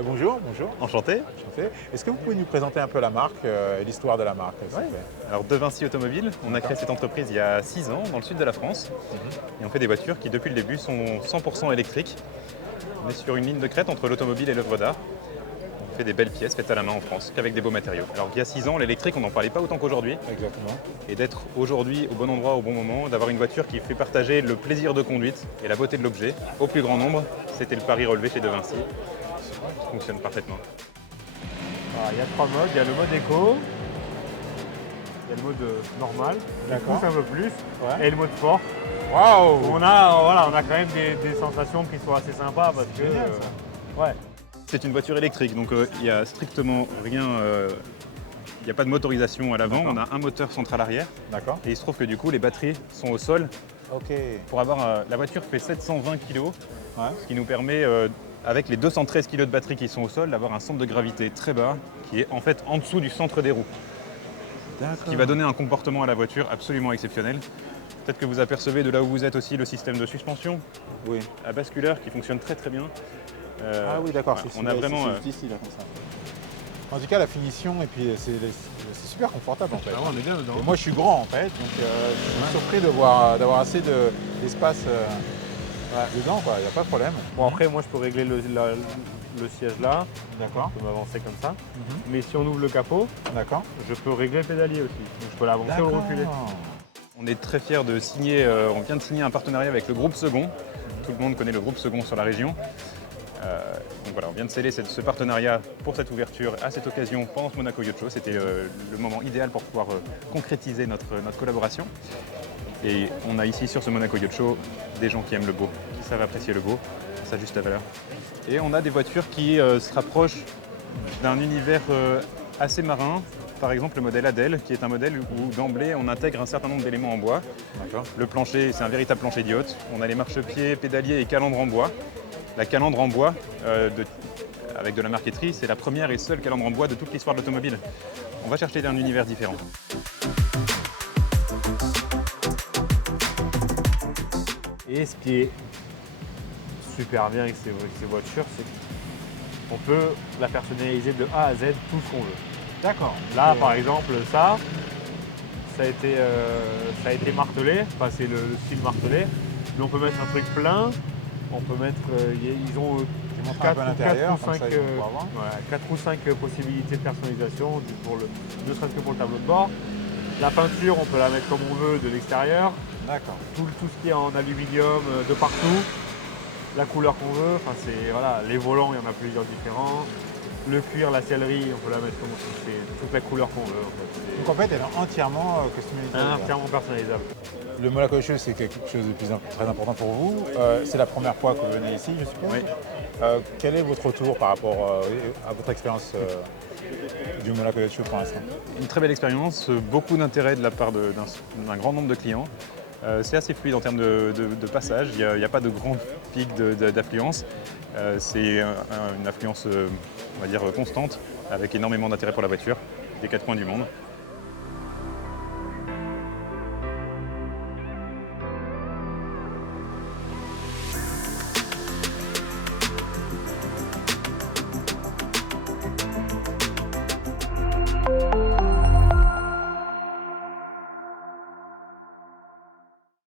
Bonjour, bonjour. Enchanté. Enchanté. Est-ce que vous pouvez nous présenter un peu la marque et l'histoire de la marque, s'il vous plaît? Alors De Vinci Automobile, on a créé cette entreprise il y a 6 ans dans le sud de la France. Et on fait des voitures qui depuis le début sont 100% électriques. On est sur une ligne de crête entre l'automobile et l'œuvre d'art. On fait des belles pièces faites à la main en France, qu'avec des beaux matériaux. Alors il y a 6 ans, l'électrique, on n'en parlait pas autant qu'aujourd'hui. Exactement. Et d'être aujourd'hui au bon endroit, au bon moment, d'avoir une voiture qui fait partager le plaisir de conduite et la beauté de l'objet au plus grand nombre, c'était le pari relevé chez De Vinci, qui fonctionne parfaitement. Voilà, il y a 3 modes, il y a le mode éco, il y a le mode normal, qui D'accord. pousse un peu plus, Ouais. et le mode sport. Waouh! On a quand même des sensations qui sont assez sympas parce que. Génial, Ouais. C'est une voiture électrique, donc il n'y a strictement rien, il n'y a pas de motorisation à l'avant, on a un moteur central arrière, D'accord. et il se trouve que du coup les batteries sont au sol. Ok. Pour avoir, la voiture fait 720 kg, Ouais. ce qui nous permet, avec les 213 kg de batterie qui sont au sol, d'avoir un centre de gravité très bas, qui est en fait en dessous du centre des roues, ce qui va donner un comportement à la voiture absolument exceptionnel. Peut-être que vous apercevez de là où vous êtes aussi le système de suspension Oui. à basculeur qui fonctionne très très bien. Ah oui, d'accord. Voilà, C'est on a vraiment, c'est ici, là, comme ça. En tout cas, la finition, et puis c'est super confortable en fait. on est bien dedans. Et moi, je suis grand en fait, donc je suis surpris d'avoir assez d'espace dedans, quoi. Il n'y a pas de problème. Bon, après, moi, je peux régler le siège là, D'accord. je peux m'avancer comme ça. Mais si on ouvre le capot, D'accord. je peux régler le pédalier aussi. Donc, je peux l'avancer ou le reculer. On est très fiers de signer, on vient de signer un partenariat avec le groupe Second. Tout le monde connaît le groupe Second sur la région. Donc voilà, on vient de sceller ce partenariat pour cette ouverture à cette occasion pendant ce Monaco Yacht Show. C'était le moment idéal pour pouvoir concrétiser notre collaboration. Et on a ici sur ce Monaco Yacht Show des gens qui aiment le beau, qui savent apprécier le beau, sa juste valeur. Et on a des voitures qui se rapprochent d'un univers assez marin. Par exemple, le modèle Adèle, qui est un modèle où d'emblée on intègre un certain nombre d'éléments en bois. Le plancher, c'est un véritable plancher d'yacht. On a les marchepieds, pédaliers et calandres en bois. La calandre en bois, avec de la marqueterie, c'est la première et seule calandre en bois de toute l'histoire de l'automobile. On va chercher un univers différent. Et ce qui est super bien avec ces voitures, c'est qu'on peut la personnaliser de A à Z tout ce qu'on veut. D'accord. Là, par exemple, ça a été martelé, enfin c'est le style martelé, mais on peut mettre un truc plein, on peut mettre, ils ont Je vais montrer un peu à l'intérieur, comme ça, ils vont pouvoir voir. 4 ou 5 possibilités de personnalisation, ne serait-ce que pour le tableau de bord. La peinture, on peut la mettre comme on veut de l'extérieur, D'accord. tout ce qui est en aluminium de partout, la couleur qu'on veut, enfin voilà, les volants, il y en a plusieurs différents. Le cuir, la sellerie, on peut la mettre comme c'est toute la couleur qu'on veut. En Donc en fait, elle est entièrement customisable. entièrement personnalisable. Le Monaco Yacht Show, c'est quelque chose de très important pour vous. C'est la première fois que vous venez ici, je suppose. Oui. Quel est votre retour par rapport à votre expérience du Monaco Yacht Show pour l'instant? Une très belle expérience, beaucoup d'intérêt de la part d'un grand nombre de clients. C'est assez fluide en termes de passage, il n'y a pas de grands pics d'affluence. C'est une affluence, on va dire, constante, avec énormément d'intérêt pour la voiture, des 4 coins du monde.